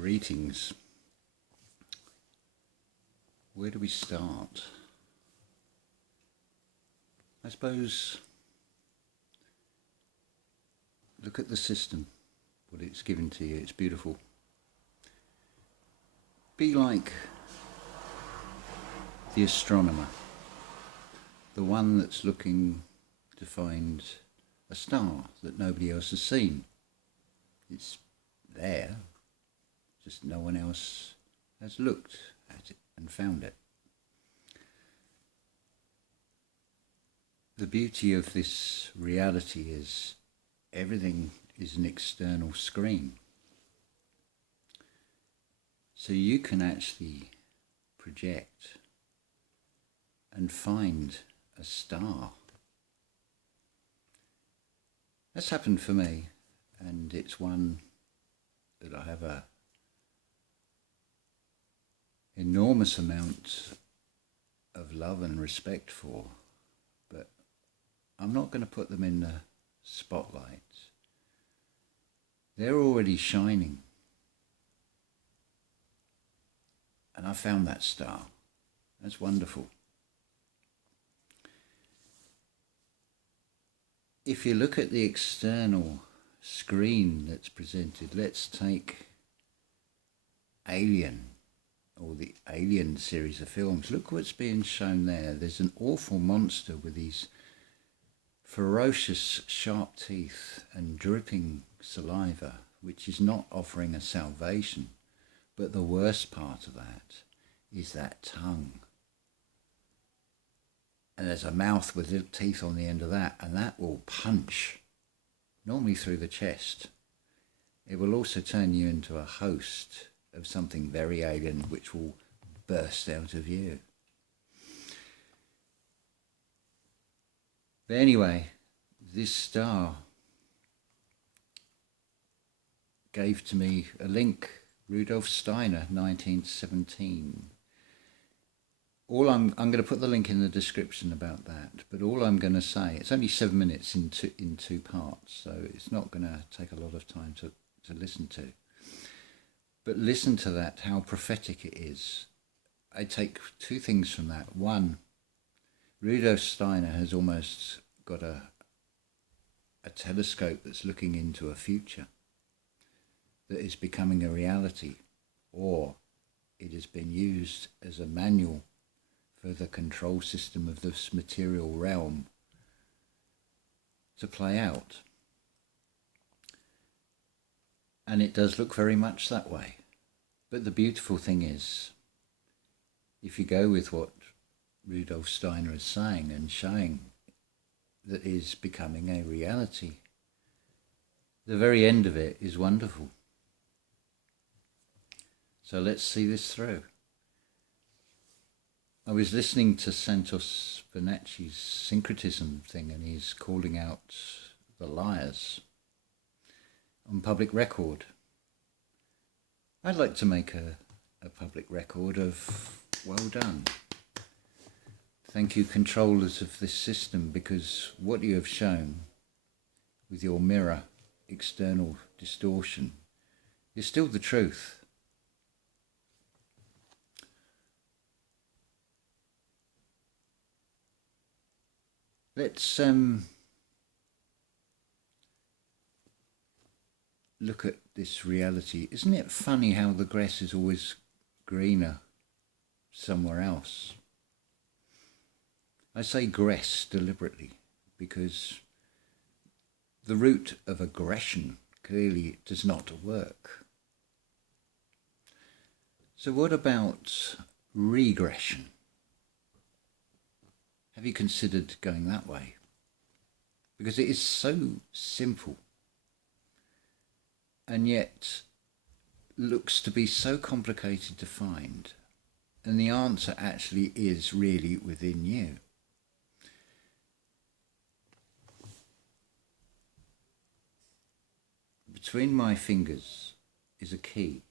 Greetings. Where do we start? I suppose look at the system, what it's given to you. It's beautiful. Be like the astronomer, the one that's looking to find a star that nobody else has seen. It's there, just no one else has looked at it and found it. The beauty of this reality is everything is an external screen. So you can actually project and find a star. That's happened for me, and it's one that I have a enormous amount of love and respect for, but I'm not going to put them in the spotlight. They're already shining, and I found that star. That's wonderful. If you look at the external screen that's presented, let's take Alien, or the Alien series of films. Look what's being shown there. There's an awful monster with these ferocious sharp teeth and dripping saliva, which is not offering a salvation. But the worst part of that is that tongue. And there's a mouth with little teeth on the end of that, and that will punch, normally through the chest. It will also turn you into a host of something very alien, which will burst out of you. But anyway, this star gave to me a link, Rudolf Steiner, 1917. I'm going to put the link in the description about that, but all I'm going to say, it's only 7 minutes in two parts, so it's not going to take a lot of time to listen to. But listen to that, how prophetic it is. I take two things from that. One, Rudolf Steiner has almost got a telescope that's looking into a future that is becoming a reality, or it has been used as a manual for the control system of this material realm to play out. And it does look very much that way. But the beautiful thing is, if you go with what Rudolf Steiner is saying and showing that is becoming a reality, the very end of it is wonderful. So let's see this through. I was listening to Santos Bonacci's syncretism thing, and he's calling out the liars on public record. I'd like to make a public record of well done. Thank you, controllers of this system, because what you have shown with your mirror external distortion is still the truth. Let's look at this reality. Isn't it funny how the grass is always greener somewhere else? I say grass deliberately because the root of aggression clearly does not work. So what about regression? Have you considered going that way? Because it is so simple, and yet looks to be so complicated to find, and the answer actually is really within you. Between my fingers is a key.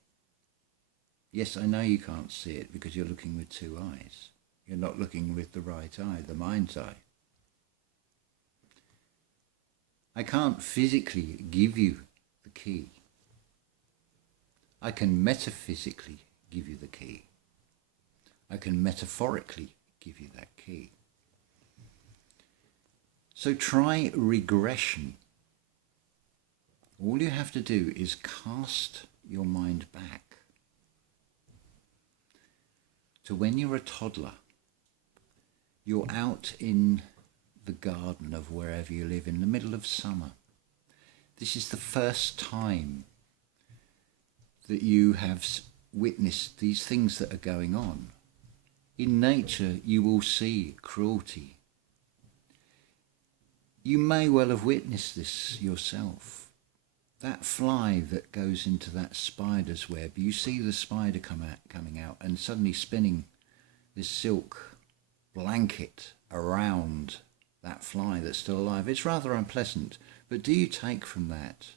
Yes, I know you can't see it because you're looking with two eyes. You're not looking with the right eye, the mind's eye. I can't physically give you the key. I can metaphysically give you the key. I can metaphorically give you that key. So try regression. All you have to do is cast your mind back to when you're a toddler. You're out in the garden of wherever you live in the middle of summer. This is the first time that you have witnessed these things that are going on. In nature, you will see cruelty. You may well have witnessed this yourself. That fly that goes into that spider's web, you see the spider coming out and suddenly spinning this silk blanket around that fly that's still alive. It's rather unpleasant, but do you take from that,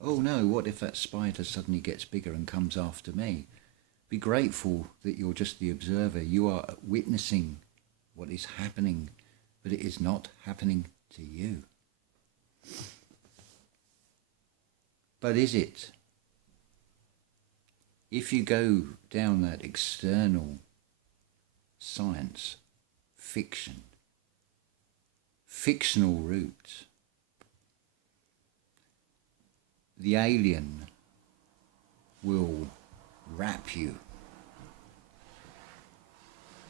oh no, what if that spider suddenly gets bigger and comes after me? Be grateful that you're just the observer. You are witnessing what is happening, but it is not happening to you. But is it? If you go down that external science, fictional route, the alien will wrap you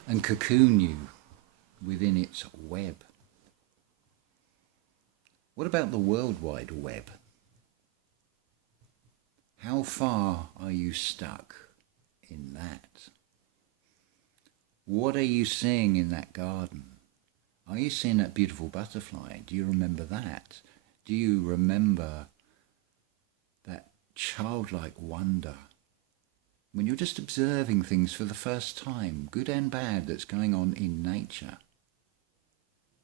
and cocoon you within its web. What about the World Wide Web? How far are you stuck in that? What are you seeing in that garden? Are you seeing that beautiful butterfly? Do you remember that? Do you remember that childlike wonder when you're just observing things for the first time, good and bad, that's going on in nature?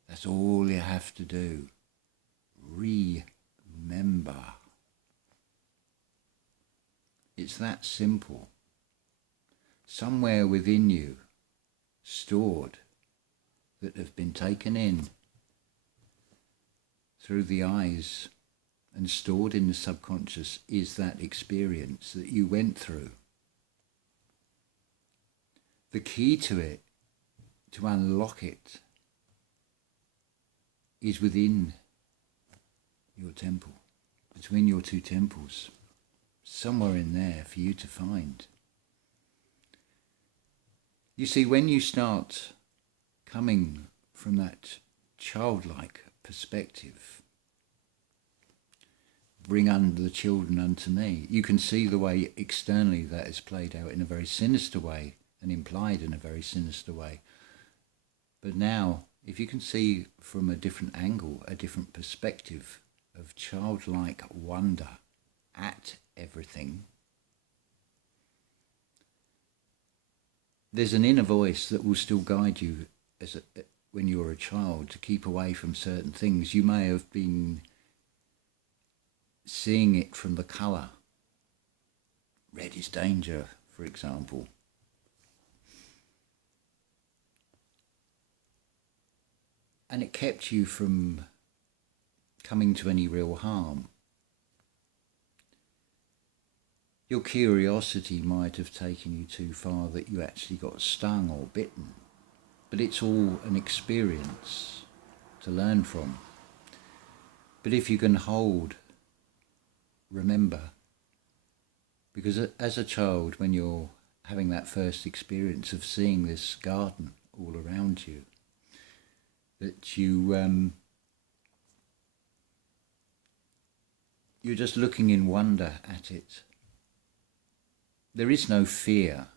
That's all you have to do. Remember. It's that simple. Somewhere within you, stored, that have been taken in through the eyes and stored in the subconscious, is that experience that you went through. The key to it, to unlock it, is within your temple, between your two temples, somewhere in there for you to find. You see, when you start coming from that childlike perspective, bring under the children unto me, you can see the way externally that is played out in a very sinister way and implied in a very sinister way. But now, if you can see from a different angle, a different perspective of childlike wonder at everything, there's an inner voice that will still guide you when you're a child to keep away from certain things. You may have been seeing it from the colour. Red is danger, for example. And it kept you from coming to any real harm. Your curiosity might have taken you too far that you actually got stung or bitten. But it's all an experience to learn from. But if you can hold, remember, because as a child, when you're having that first experience of seeing this garden all around you, that you're just looking in wonder at it. There is no fear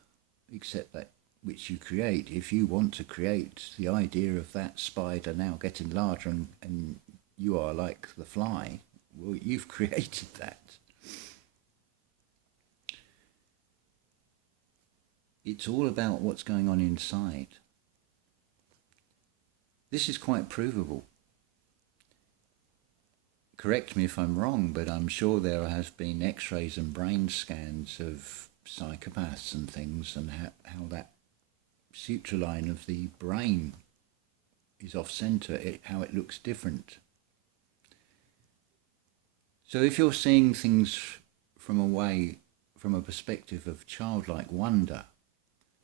except that which you create. If you want to create the idea of that spider now getting larger and you are like the fly, well, you've created that. It's all about what's going on inside. This is quite provable. Correct me if I'm wrong, but I'm sure there have been x-rays and brain scans of psychopaths and things, and how that suture line of the brain is off centre, how it looks different. So if you're seeing things from away from a perspective of childlike wonder.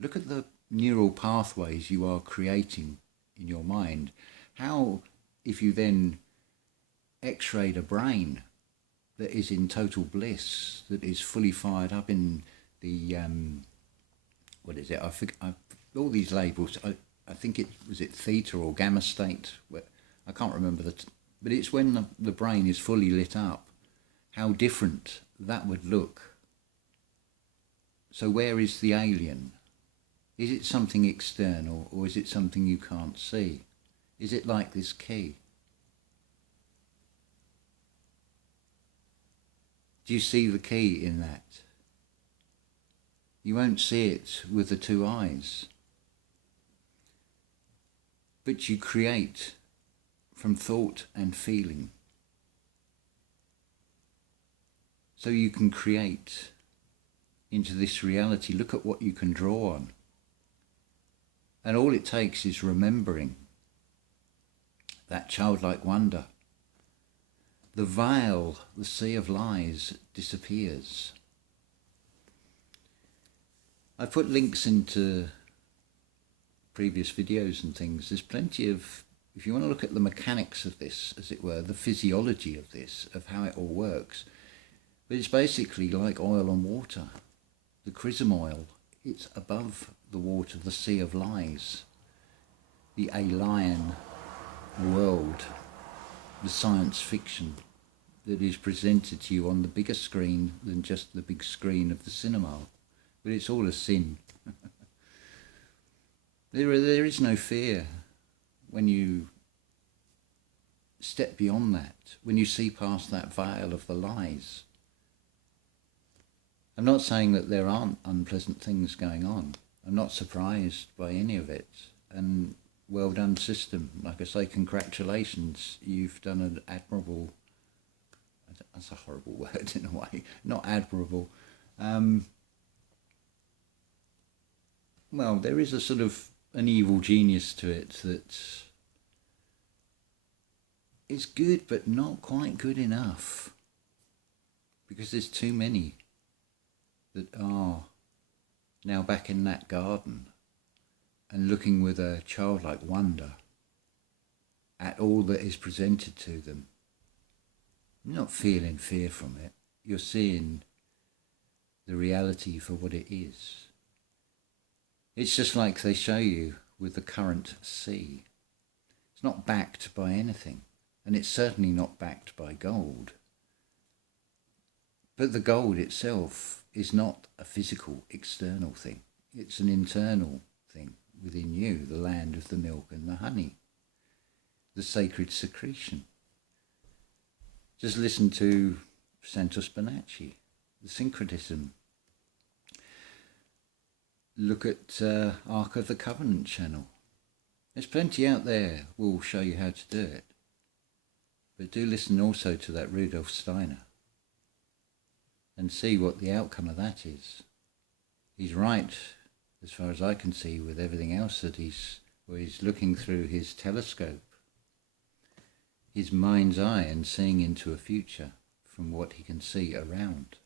Look at the neural pathways you are creating in your mind. How, if you then x-rayed a brain that is in total bliss, that is fully fired up in the, what is it? All these labels, I think was it theta or gamma state? I can't remember but it's when the brain is fully lit up, how different that would look. So where is the alien? Is it something external, or is it something you can't see? Is it like this key? Do you see the key in that? You won't see it with the two eyes. But you create from thought and feeling. So you can create into this reality. Look at what you can draw on. And all it takes is remembering that childlike wonder. The veil, the sea of lies disappears. I put links into previous videos and things. There's plenty of, if you want to look at the mechanics of this, as it were, the physiology of this, of how it all works. But it's basically like oil and water. The chrism oil, it's above the water, the sea of lies. The alien world, the science fiction that is presented to you on the bigger screen than just the big screen of the cinema. But it's all a sin. There is no fear when you step beyond that, when you see past that veil of the lies. I'm not saying that there aren't unpleasant things going on. I'm not surprised by any of it. And well done, system. Like I say, congratulations. You've done an admirable, that's a horrible word in a way, not admirable. Well, there is a sort of an evil genius to it that is good, but not quite good enough. Because there's too many that are now back in that garden and looking with a childlike wonder at all that is presented to them. You're not feeling fear from it. You're seeing the reality for what it is. It's just like they show you with the current sea. It's not backed by anything, and it's certainly not backed by gold. But the gold itself is not a physical, external thing. It's an internal thing within you, the land of the milk and the honey, the sacred secretion. Just listen to Santos Bonacci, the syncretism. Look at Ark of the Covenant channel. There's plenty out there will show you how to do it. But do listen also to that Rudolf Steiner and see what the outcome of that is. He's right, as far as I can see, with everything else that he's looking through his telescope, his mind's eye, and seeing into a future from what he can see around,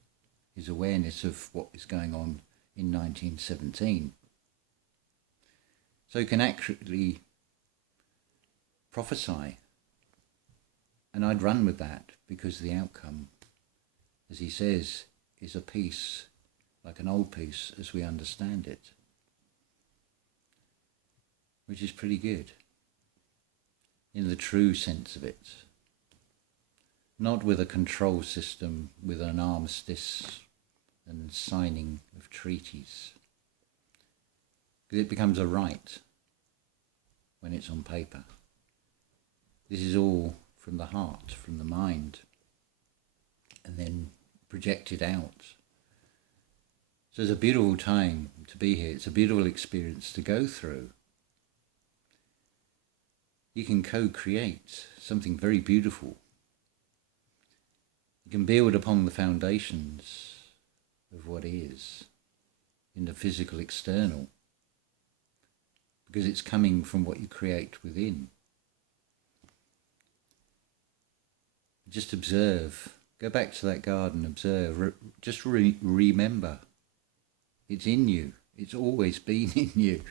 his awareness of what is going on in 1917. So he can accurately prophesy, and I'd run with that, because the outcome, as he says, is a peace, like an old peace as we understand it, which is pretty good, in the true sense of it. Not with a control system, with an armistice and signing of treaties. Because it becomes a right when it's on paper. This is all from the heart, from the mind, and then projected out. So it's a beautiful time to be here. It's a beautiful experience to go through. You can co-create something very beautiful. You can build upon the foundations of what is in the physical external, because it's coming from what you create within. Just observe Go back to that garden, observe, just remember. It's in you. It's always been in you.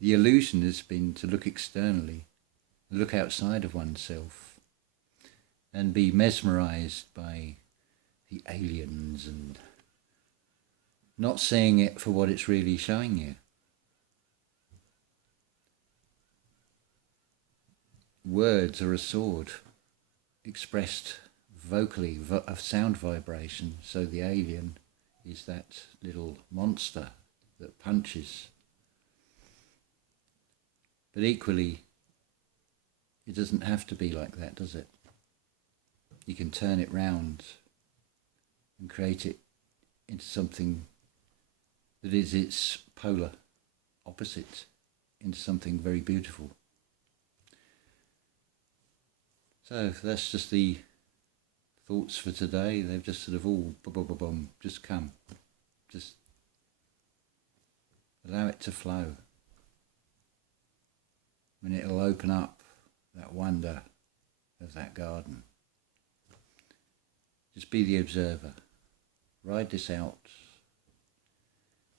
The illusion has been to look externally, look outside of oneself, and be mesmerized by the aliens and not seeing it for what it's really showing you. Words are a sword expressed vocally, of sound vibration, so the alien is that little monster that punches. But equally, it doesn't have to be like that, does it? You can turn it round and create it into something that is its polar opposite, into something very beautiful. So that's just the thoughts for today. They've just sort of all just come. Just allow it to flow. And it'll open up that wonder of that garden. Just be the observer. Ride this out.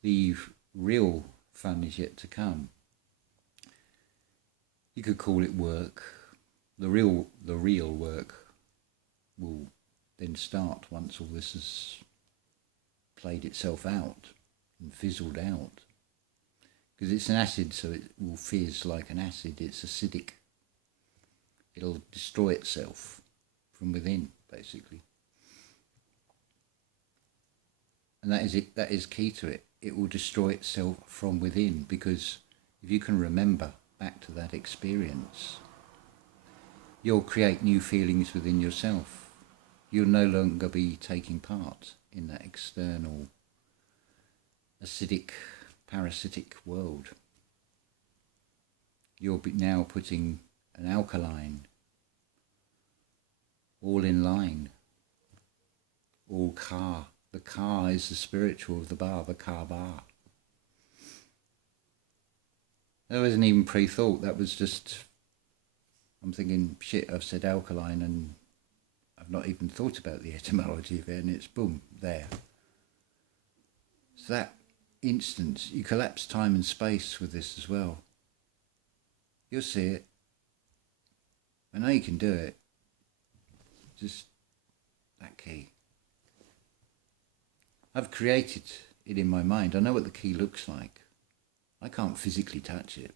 The real fun is yet to come. You could call it work. The real work will then start once all this has played itself out and fizzled out. Because it's an acid, so it will fizz like an acid. It's acidic. It'll destroy itself from within, basically. And that is it. That is key to it. It will destroy itself from within, because if you can remember back to that experience, you'll create new feelings within yourself. You'll no longer be taking part in that external, acidic, parasitic world. You'll be now putting an alkaline, all in line, all car. The car is the spiritual of the bar, the car bar. That wasn't even pre-thought, that was just, I'm thinking, shit, I've said alkaline and I've not even thought about the etymology of it, and it's boom, there. So that instant, you collapse time and space with this as well. You'll see it. I know you can do it. Just that key. I've created it in my mind. I know what the key looks like. I can't physically touch it.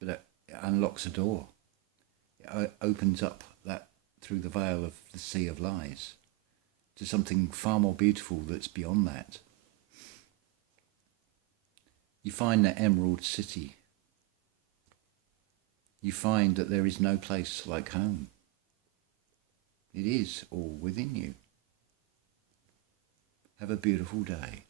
But it unlocks a door. It opens up that through the veil of the sea of lies to something far more beautiful that's beyond that. You find that emerald city. You find that there is no place like home. It is all within you. Have a beautiful day.